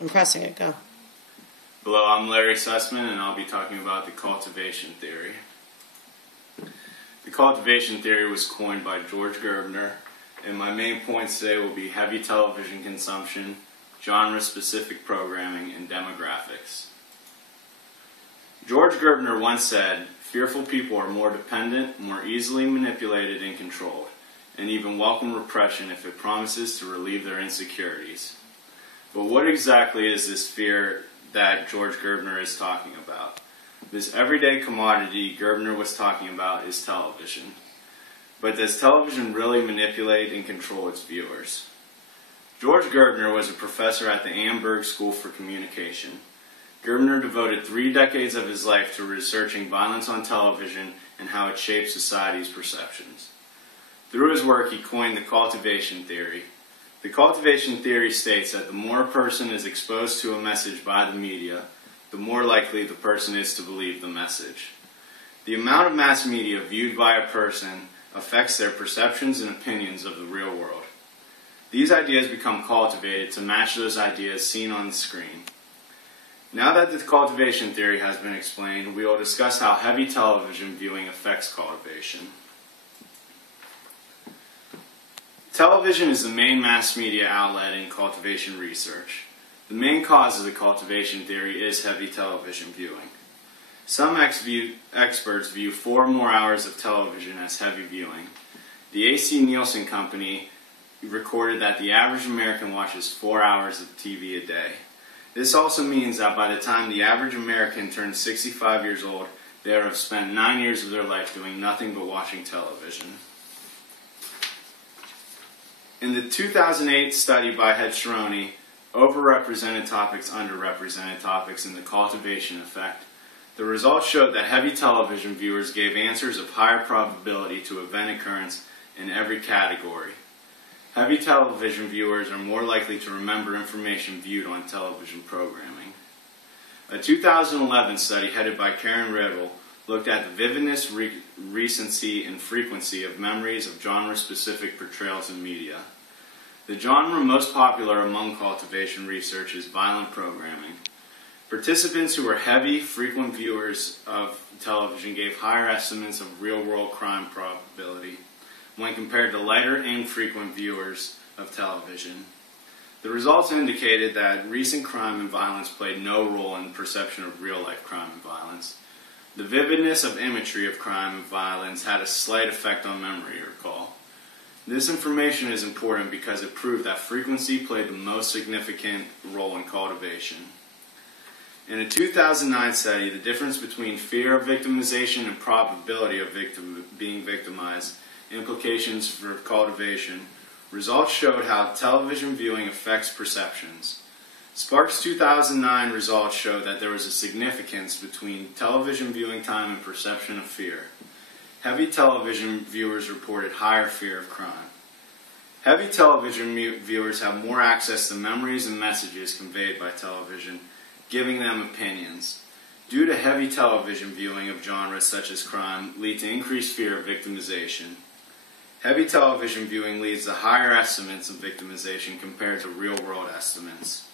I'm pressing it, go. Hello, I'm Larry Sussman, and I'll be talking about the cultivation theory. The cultivation theory was coined by George Gerbner, and my main points today will be heavy television consumption, genre-specific programming, and demographics. George Gerbner once said, "Fearful people are more dependent, more easily manipulated and controlled, and even welcome repression if it promises to relieve their insecurities." But what exactly is this fear that George Gerbner is talking about? This everyday commodity Gerbner was talking about is television. But does television really manipulate and control its viewers? George Gerbner was a professor at the Amberg School for Communication. Gerbner devoted 3 decades of his life to researching violence on television and how it shapes society's perceptions. Through his work, he coined the cultivation theory. The cultivation theory states that the more a person is exposed to a message by the media, the more likely the person is to believe the message. The amount of mass media viewed by a person affects their perceptions and opinions of the real world. These ideas become cultivated to match those ideas seen on the screen. Now that the cultivation theory has been explained, we will discuss how heavy television viewing affects cultivation. Television is the main mass media outlet in cultivation research. The main cause of the cultivation theory is heavy television viewing. Some experts view 4 or more hours of television as heavy viewing. The A.C. Nielsen Company recorded that the average American watches 4 hours of TV a day. This also means that by the time the average American turns 65 years old, they have spent 9 years of their life doing nothing but watching television. In the 2008 study by Head-Sharoni, Overrepresented Topics, Underrepresented Topics, and the Cultivation Effect, the results showed that heavy television viewers gave answers of higher probability to event occurrence in every category. Heavy television viewers are more likely to remember information viewed on television programming. A 2011 study headed by Karen Riddle looked at the vividness, recency, and frequency of memories of genre-specific portrayals in media. The genre most popular among cultivation research is violent programming. Participants who were heavy, frequent viewers of television gave higher estimates of real-world crime probability when compared to lighter, infrequent viewers of television. The results indicated that recent crime and violence played no role in the perception of real-life crime and violence. The vividness of imagery of crime and violence had a slight effect on memory recall. This information is important because it proved that frequency played the most significant role in cultivation. In a 2009 study, the difference between fear of victimization and probability of being victimized, implications for cultivation, results showed how television viewing affects perceptions. Sparks' 2009 results showed that there was a significance between television viewing time and perception of fear. Heavy television viewers reported higher fear of crime. Heavy television viewers have more access to memories and messages conveyed by television, giving them opinions. Due to heavy television viewing of genres such as crime lead to increased fear of victimization. Heavy television viewing leads to higher estimates of victimization compared to real-world estimates.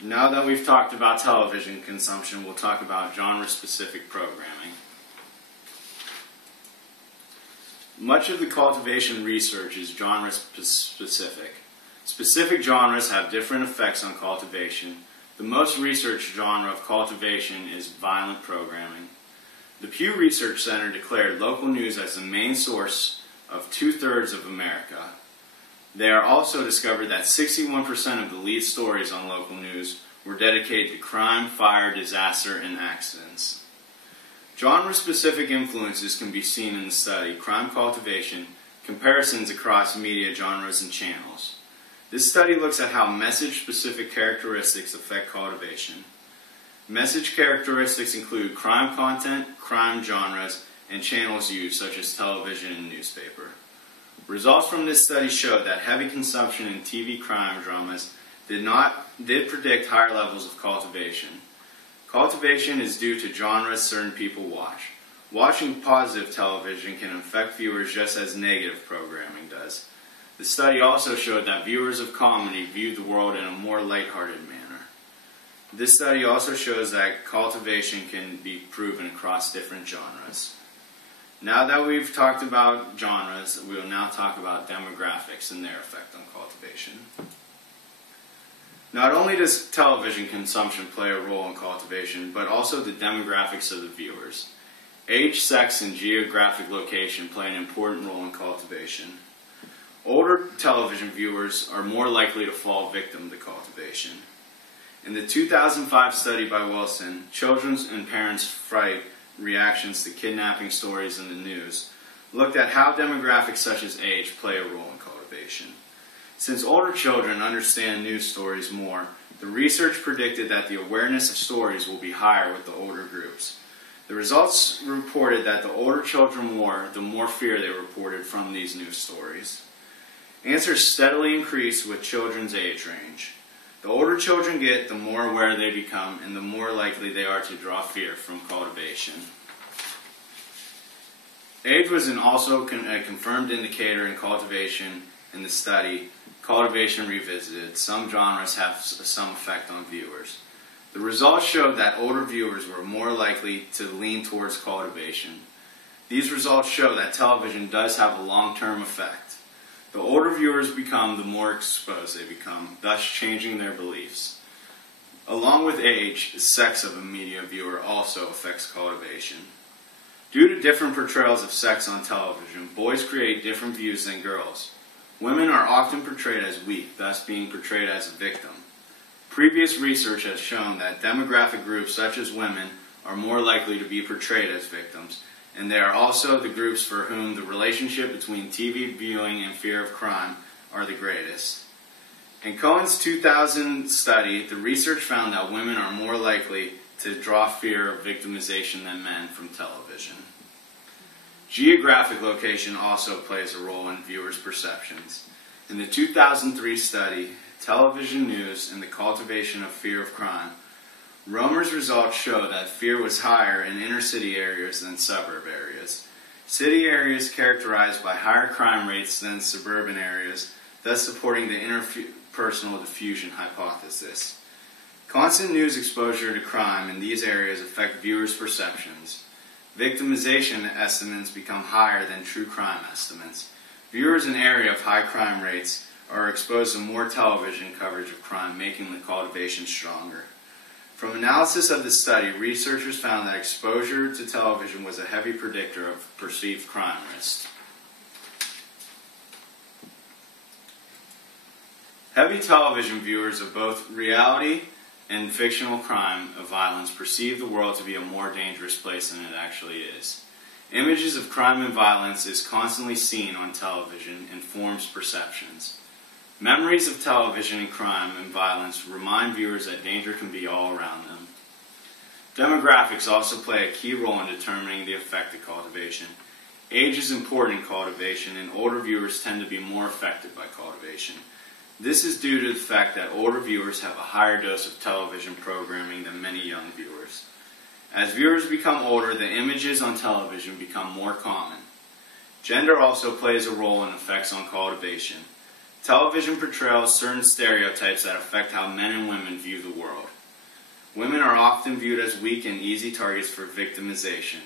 Now that we've talked about television consumption, we'll talk about genre-specific programming. Much of the cultivation research is genre-specific. Specific genres have different effects on cultivation. The most researched genre of cultivation is violent programming. The Pew Research Center declared local news as the main source of 2/3 of America. They also discovered that 61% of the lead stories on local news were dedicated to crime, fire, disaster, and accidents. Genre-specific influences can be seen in the study, Crime Cultivation, Comparisons Across Media Genres and Channels. This study looks at how message-specific characteristics affect cultivation. Message characteristics include crime content, crime genres, and channels used, such as television and newspaper. Results from this study showed that heavy consumption in TV crime dramas did predict higher levels of cultivation. Cultivation is due to genres certain people watch. Watching positive television can affect viewers just as negative programming does. The study also showed that viewers of comedy viewed the world in a more lighthearted manner. This study also shows that cultivation can be proven across different genres. Now that we've talked about genres, we will now talk about demographics and their effect on cultivation. Not only does television consumption play a role in cultivation, but also the demographics of the viewers. Age, sex, and geographic location play an important role in cultivation. Older television viewers are more likely to fall victim to cultivation. In the 2005 study by Wilson, Children's and Parents' Fright Reactions to Kidnapping Stories in the News looked at how demographics such as age play a role in cultivation. Since older children understand news stories more, the research predicted that the awareness of stories will be higher with the older groups. The results reported that the older children wore, the more fear they reported from these news stories. Answers steadily increase with children's age range. The older children get, the more aware they become, and the more likely they are to draw fear from cultivation. Age was also a confirmed indicator in cultivation. In the study, Cultivation Revisited, some genres have some effect on viewers. The results showed that older viewers were more likely to lean towards cultivation. These results show that television does have a long-term effect. The older viewers become, the more exposed they become, thus changing their beliefs. Along with age, sex of a media viewer also affects cultivation. Due to different portrayals of sex on television, boys create different views than girls. Women are often portrayed as weak, thus being portrayed as a victim. Previous research has shown that demographic groups such as women are more likely to be portrayed as victims, and they are also the groups for whom the relationship between TV viewing and fear of crime are the greatest. In Cohen's 2000 study, the research found that women are more likely to draw fear of victimization than men from television. Geographic location also plays a role in viewers' perceptions. In the 2003 study, Television News and the Cultivation of Fear of Crime, Romer's results show that fear was higher in inner-city areas than suburb areas. City areas characterized by higher crime rates than suburban areas, thus supporting the interpersonal diffusion hypothesis. Constant news exposure to crime in these areas affect viewers' perceptions. Victimization estimates become higher than true crime estimates. Viewers in areas of high crime rates are exposed to more television coverage of crime, making the cultivation stronger. From analysis of the study, researchers found that exposure to television was a heavy predictor of perceived crime risk. Heavy television viewers of both reality and fictional crime of violence perceive the world to be a more dangerous place than it actually is. Images of crime and violence is constantly seen on television and forms perceptions. Memories of television and crime and violence remind viewers that danger can be all around them. Demographics also play a key role in determining the effect of cultivation. Age is important in cultivation, and older viewers tend to be more affected by cultivation. This is due to the fact that older viewers have a higher dose of television programming than many young viewers. As viewers become older, the images on television become more common. Gender also plays a role in effects on cultivation. Television portrays certain stereotypes that affect how men and women view the world. Women are often viewed as weak and easy targets for victimization.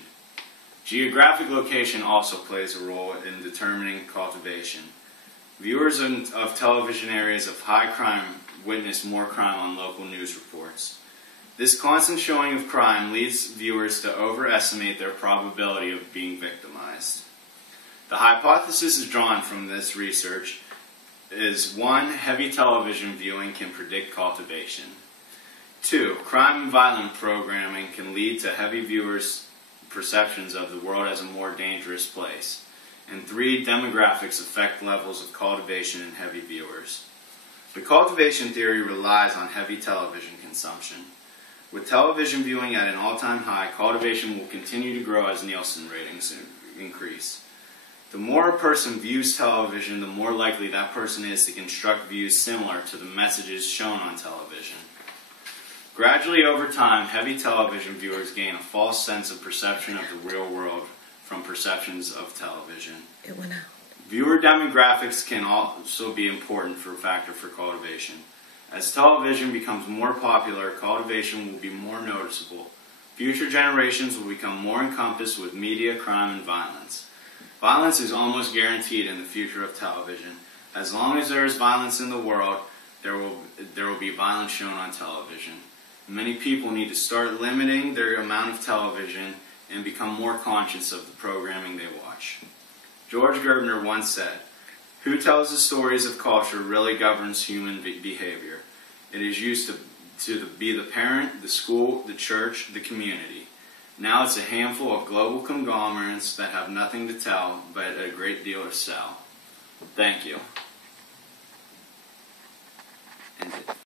Geographic location also plays a role in determining cultivation. Viewers of television areas of high crime witness more crime on local news reports. This constant showing of crime leads viewers to overestimate their probability of being victimized. The hypothesis is drawn from this research is 1. Heavy television viewing can predict cultivation. 2. Crime and violent programming can lead to heavy viewers' perceptions of the world as a more dangerous place. And 3. Demographics affect levels of cultivation in heavy viewers. The cultivation theory relies on heavy television consumption. With television viewing at an all-time high, cultivation will continue to grow as Nielsen ratings increase. The more a person views television, the more likely that person is to construct views similar to the messages shown on television. Gradually over time, heavy television viewers gain a false sense of perception of the real world from perceptions of television. It went out. Viewer demographics can also be an important factor for cultivation. As television becomes more popular, cultivation will be more noticeable. Future generations will become more encompassed with media, crime, and violence. Violence is almost guaranteed in the future of television. As long as there is violence in the world, there will be violence shown on television. Many people need to start limiting their amount of television and become more conscious of the programming they watch. George Gerbner once said, "Who tells the stories of culture really governs human behavior. It is used to be the parent, the school, the church, the community. Now it's a handful of global conglomerates that have nothing to tell, but a great deal to sell." Thank you.